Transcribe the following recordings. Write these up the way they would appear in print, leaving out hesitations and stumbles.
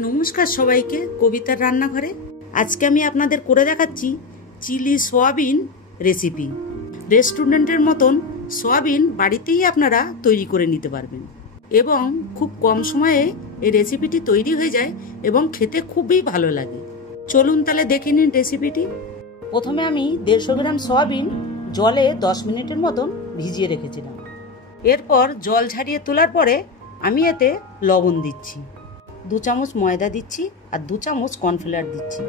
নমস্কার সবাইকে, কবিতার রান্নাঘরে। আজকে আমি আপনাদের করে দেখাচ্ছি চিলি সয়াবিন রেসিপি। রেস্টুরেন্টের মতন সয়াবিন বাড়িতেই আপনারা তৈরি করে নিতে পারবেন এবং খুব কম সময়ে এই রেসিপিটি তৈরি হয়ে যায় এবং খেতে খুবই ভালো লাগে। চলুন তাহলে দেখে নিন রেসিপিটি। প্রথমে আমি 150 গ্রাম সয়াবিন জলে 10 মিনিটের মতন ভিজিয়ে রেখেছিলাম। এরপর জল ঝারিয়ে তোলার পরে আমি এতে লবণ দিচ্ছি, 2 চামচ ময়দা দিচ্ছি আর 2 চামচ কর্নফ্লাওয়ার দিচ্ছি,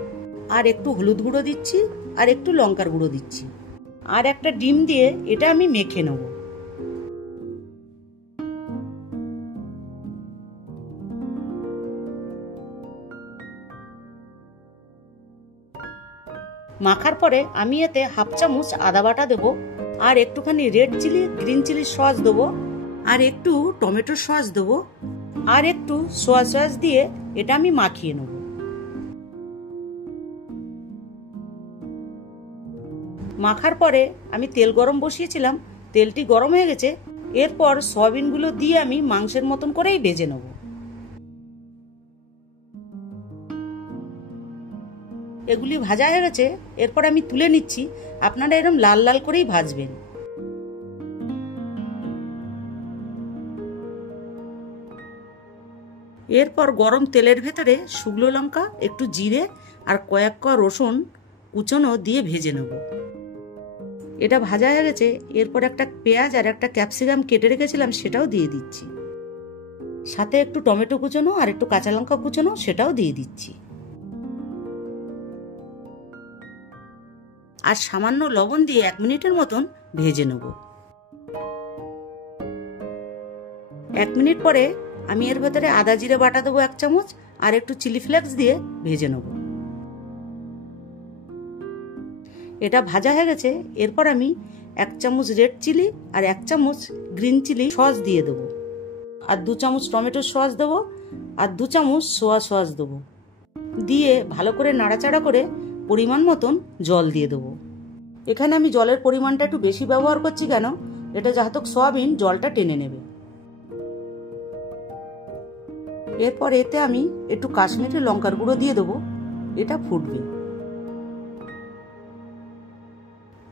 আর একটু হলুদ গুঁড়ো দিচ্ছি আর একটু লঙ্কার গুঁড়ো দিচ্ছি, আর একটা ডিম দিয়ে এটা আমি মেখে নেব। মাখার পরে আমি এতে 1/2 চামচ আদা বাটা দেবো, আর একটুখানি red chilli green chilli sauce দেবো, আর একটু টমেটো সস দেবো, আর একটু সোয়া সস দিয়ে এটা আমি মাখিয়ে নেব। মাখার পরে আমি তেল গরম বসিয়েছিলাম, তেলটি গরম হয়ে গেছে। এরপর সয়াবিনগুলো দিয়ে আমি মাংসের মতন করেই ভেজে নেব। এগুলি ভাজা হয়ে গেছে, এরপর আমি তুলে নিচ্ছি। আপনারা এরকম লাল লাল করেই ভাজবেন। এরপর গরম তেলের ভেতরে শুকনো লঙ্কা, একটু জিরে আর কয়েক কোয়া রসুন কুচনো দিয়ে ভেজে নেব। এটা ভাজা হয়ে গেছে। এরপর একটা পেঁয়াজ আর একটা ক্যাপসিকাম কেটে রেখেছিলাম, সেটাও দিয়ে দিচ্ছি। সাথে একটু টমেটো কুচনো আর একটু কাঁচা লঙ্কা কুচনো সেটাও দিয়ে দিচ্ছি, আর সামান্য লবণ দিয়ে 1 মিনিটের মতন ভেজে নেব। 1 মিনিট পরে আমি এর ভেতরে আদা জিরে বাটা দেবো 1 চামচ, আর একটু চিলি ফ্লেক্স দিয়ে ভেজে নেব। এটা ভাজা হয়ে গেছে। এরপর আমি 1 চামচ রেড চিলি আর 1 চামচ গ্রিন চিলি সস দিয়ে দেবো, আর 2 চামচ টমেটো সস দেবো, আর 2 চামচ সোয়া সস দেবো। দিয়ে ভালো করে নাড়াচাড়া করে পরিমাণ মতন জল দিয়ে দেবো। এখানে আমি জলের পরিমাণটা একটু বেশি ব্যবহার করছি, কেন এটা যাতে সয়াবিন জলটা টেনে নেবে। এরপর এতে আমি একটু কাশ্মীরি লঙ্কার গুঁড়ো দিয়ে দেবো। এটা ফুটবে।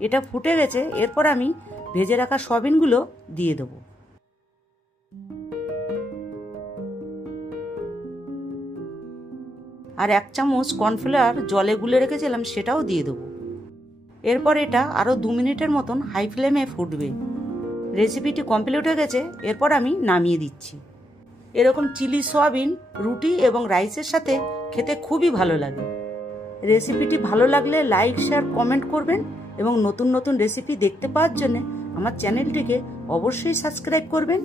এটা ফুটে গেছে। এরপর আমি ভেজে রাখা সয়াবিনগুলো দিয়ে দেবো, আর 1 চামচ কর্নফ্লাওয়ার জলে গুলে রেখেছিলাম সেটাও দিয়ে দেবো। এরপর এটা আরও 2 মিনিটের মতন হাই ফ্লেমে ফুটবে। রেসিপিটি কমপ্লিট হয়ে গেছে। এরপর আমি নামিয়ে দিচ্ছি। এরকম চিলি সয়াবিন রুটি এবং রাইসের সাথে খেতে খুবই ভালো লাগে। রেসিপিটি ভালো লাগলে লাইক শেয়ার কমেন্ট করবেন এবং নতুন নতুন রেসিপি দেখতে পাওয়ার জন্য আমার চ্যানেলটিকে অবশ্যই সাবস্ক্রাইব করবেন।